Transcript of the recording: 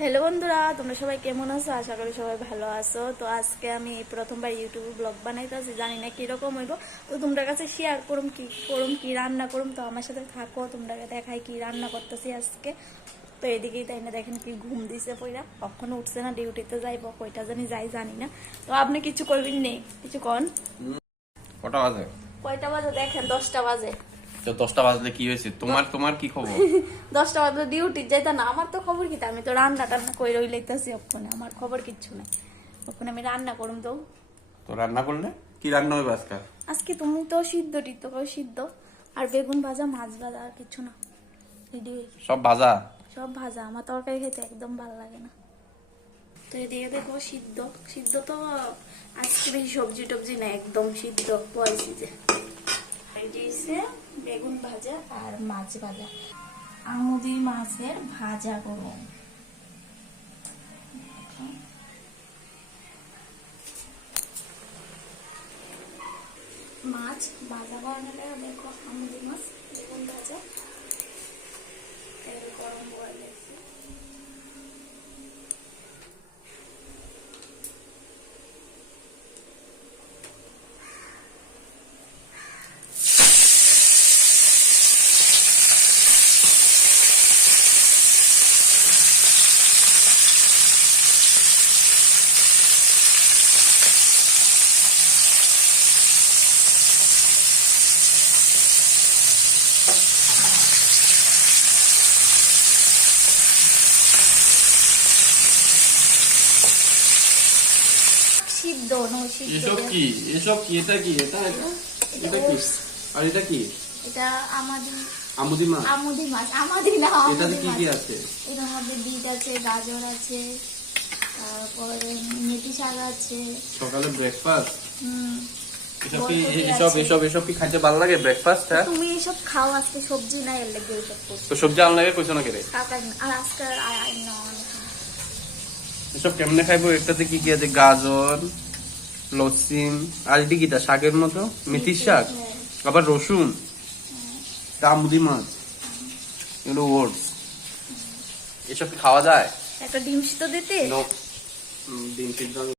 Hello বন্ধুরা, তোমরা সবাই কেমন আছো? আশা করি সবাই ভালো আছো। তো আজকে আমি প্রথমবার ইউটিউবে ব্লগ বানাইতেছি, জানি না কিরকম হইব। তো তোমরা কাছে শেয়ার কি রান্না করুম। তো আমার সাথে থাকো, তোমরা দেখাই কি রান্না করতেছি আজকে। তো এদিকেই তাই না, দেখেন কি ঘুম দিছে পইরা, কখনো উঠছে না, ডিউটিতে যাইব, কয়টা জানি না। তো আপনি কিছু করবেন নেই, কিছু কন। কটা বাজে? কয়টা বাজে দেখেন? 10টা বাজে। তো 10টা বাজলে কি হয়েছে? তোমার কি খবর? 10টা বাজে ডিউটি যাইতা না, আমার তো খবর কি? আমি তো রান্না টান্না করে রইলাইতেছি ওখানে, আমার খবর কিচ্ছু নাই। ওখানে আমি রান্না করুম। তো তো রান্না করলে কি রান্না হবে আজকে? আজকে তুমি তো সিদ্ধ টিদ্ধ করে, সিদ্ধ আর বেগুন ভাজা, মাছ ভাজা, আর কিছু না। রেডি সব ভাজা? সব ভাজা, আমার তরকারি খেতে একদম ভালো লাগে না। তো এদিকে দেখো সিদ্ধ সিদ্ধ তো আজকে বেশি সবজি টবজি না, একদম সিদ্ধ বলছি যে। রেডি হয়েছে বেগুন ভাজা আর মাছ ভাজা, আমুদি মাছের ভাজা করবো। মাছ ভাজা বানালে দেখো, আমুদি মাছ, বেগুন ভাজা, তেল গরম বলে সিদ্ধ নয়, সিদ্ধ। এসব কি? এটা কি? এটা কি? আর এটা কি? এটা আমাদি আমুদি মাছ? আমুদি মাছ, আমাদি না, এটাতে আমুদি কি মাছ। কি আছে? এটার মধ্যে বিট আছে, গাজর আছে, তারপরে মেথি শাক আছে। সকালে ব্রেকফাস্ট? হুম। এসব কি বরবটি এসব আছে। এসব এসব কি খাইতে ভালো লাগে ব্রেকফাস্ট? হ্যাঁ, তুমি এসব খাও, আজকে সবজি নাই, এর লাগে এসব করছো। তো সবজি আনলে কইছো না কেরে? কাকা আর আজকে আই না। এসব কেমনে খাইবো? এটাতে কি কি আছে? গাজর, লসিম, আর এটি কিটা শাকের মতো মেথির শাক, আবার রসুন, আমুদি মাছ, এগুলো ওটস। এসব কি খাওয়া যায়? একটা ডিম সিদ্ধ দিতে। ডিম সিদ্ধ আমি